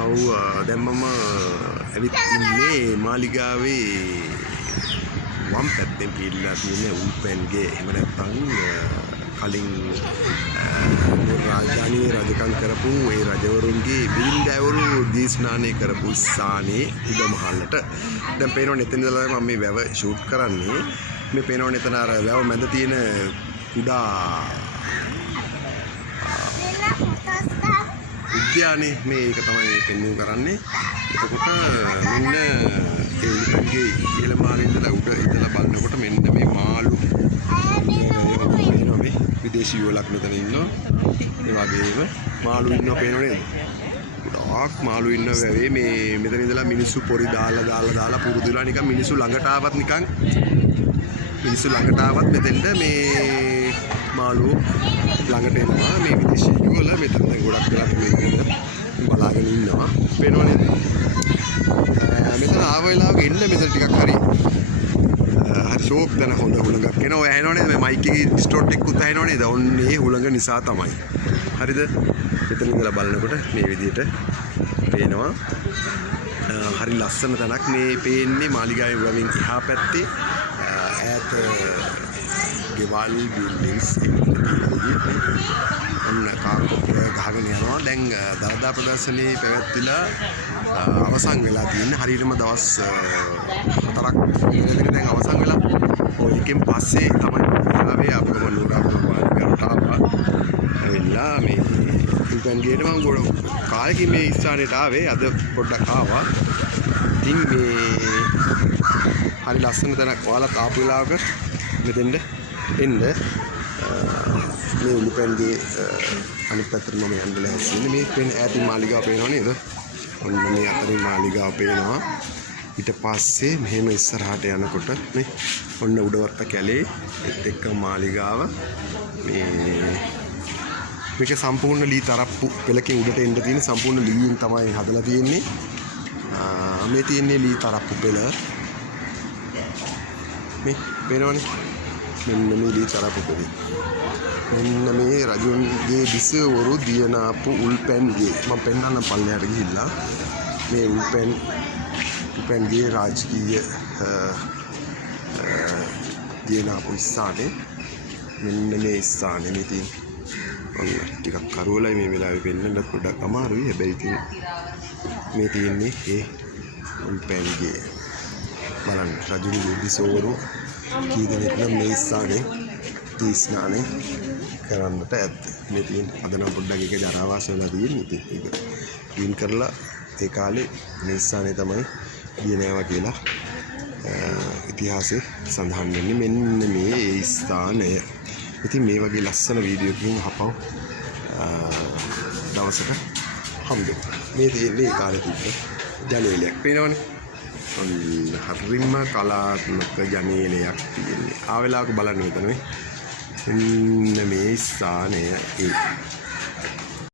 ඔව් දැන් මම ඇවිත් ඉන්නේ මාලිගාවේ වම් පැත්තෙන් පිටලා තියෙන උල්පැන්ගේ එහෙම නැත්නම් කලින් රාජධානී රජකම් කරපු ඒ රජවරුන්ගේ බිරින්දෑවරු දී ස්නානය කරපු ස්ථානයේ ඉඩමහලට දැන් පේනවනේ එතන ඉඳලා මම මේ වැව ෂූට් කරන්නේ මේ පේනවනේ එතන අර වැව මැද තියෙන කුඩා උද්‍යානේ මේක තමයි පෙන්වු කරන්නේ එතකොට මෙන්න ඒ උල්පැන්ගේ ඉහළ මාළේ ඉඳලා උඩ ඉඳලා බලනකොට මෙන්න මේ මාළු මේ විදේශී යුවලක් මෙතන ඉන්නවා ඒ වගේම මාළු ඉන්නවා පේනව නේද ගොඩාක් මාළු ඉන්න වැවේ මේ මෙතන ඉඳලා මිනිස්සු පොරි දාලා පුරුදුලා නිකන් මිනිස්සු ළඟට ආවත් මෙතෙන්ට මේ මාළු ළඟට එනවා මේ විදේශී යුවල මෙතන දැන් ගොඩක් වෙලා මේක බලාගෙන ඉන්නවා පේනව නේද මෙතන ආව වෙලාවක එන්න මෙතන ටිකක් හරි ෂෝක් දන හොඳ හුළඟක් එනවා ඔය ඇහෙනව නේද මේ මයික් එකේ ඩිස්ටෝට් එක උත් ඇහෙනව නේද ඔන්න ඒ හුළඟ නිසා තමයි හරිද මෙතන ඉඳලා බලනකොට මේ විදිහට පේනවා හරි ලස්සන තැනක් මේ පේන්නේ මාලිගාවේ වැවෙන් එහා පැත්තේ ඈත ගෙවල් බිල්ඩින්ග්ස් ඔන්න කාර්පොට් ගහගෙන යනවා දැන් දරදා ප්‍රදර්ශනයේ පැවැත්විලා අවසන් වෙලා තියෙන හරියටම දවස් 4ක් ඉඳලා දැන් අවසන් වෙලා ඔය එකෙන් පස්සේ තමයි ආවේ අපගම නුරාපුරට ආවා එවිලා මේ උල්පැන්ගේට මම ගොඩ කාලෙකින් මේ ස්ථානෙට ආවේ අද පොඩ්ඩක් ආවා ඉතින් මේ හරි ලස්සන තැනක් ඔයාලත් ආපු වෙලාවක මෙතෙන්ද එන්න මේ උල්පැන්ගේ අනිත් පැත්තට මම යන්න ලෑස්තිනේ මේ පෙන් ඈතින් මාලිගාව පේනව නේද ඔන්න මේ අතරින් මාලිගාව පේනවා ඊට පස්සේ මෙහෙම ඉස්සරහට යනකොට මේ ඔන්න උඩවත්ත කැලේ එක්ක මාලිගාව මේක සම්පූර්ණ ලී තරප්පු පෙළකින් උඩට එන්න තියෙන සම්පූර්ණ ලීයෙන් තමයි හදලා තියෙන්නේ මේ තියෙන්නේ ලී තරප්පු පෙළ මේ පේනවනේ මෙන්න මේ ලී තරප්පු පෙළ මෙන්න මේ රජුන්ගේ බිසවරු දියනාපු උල්පැන්ගේ මම පෙන්නන්න පල්ලෙහාට ගිහිල්ලා මේ උල්පැන්ගේ රාජකීය දියනාපු ස්ථානේ මෙන්න මේ ස්ථානේ මේ තියෙන ඔන්න ටිකක් කරවලයි මේ වෙලාවේ පෙන්නන්න පොඩ්ඩක් අමාරුයි හැබැයි ඉතින් මේ තියෙන්නේ ඒ උල්පැන්ගේ බලන්න රජුන්ගේ බිසවරු කී දෙනෙක් නම් මේ ස්ථානේ දී ස්නානය කරන්නට ඇත්ත මේ තියෙන අද නම් පොඩ්ඩක් එක ජරාවාස වෙලා තියෙන්නේ ඉතින් ඒක ක්ලීන් කරලා ඒ කාලේ මේ ස්ථානේ තමයි දියනෑවා කියලා ඉතිහාසයේ සඳහන් වෙන්නේ මෙන්න මේ ස්ථානය ඉතින් මේ වගේ ලස්සන වීඩියෝ එකකින් අහපව දවසක හම්බෙමු මේ තියෙන්නේ ඒ කාලේ තිබ්බ ජනේලයක් පේනවනේ ඔන්න හරිම කලාත්මක ජනේලයක් තියෙන්නේ ආ වෙලාවක බලන්න මෙතන මේ ස්ථානය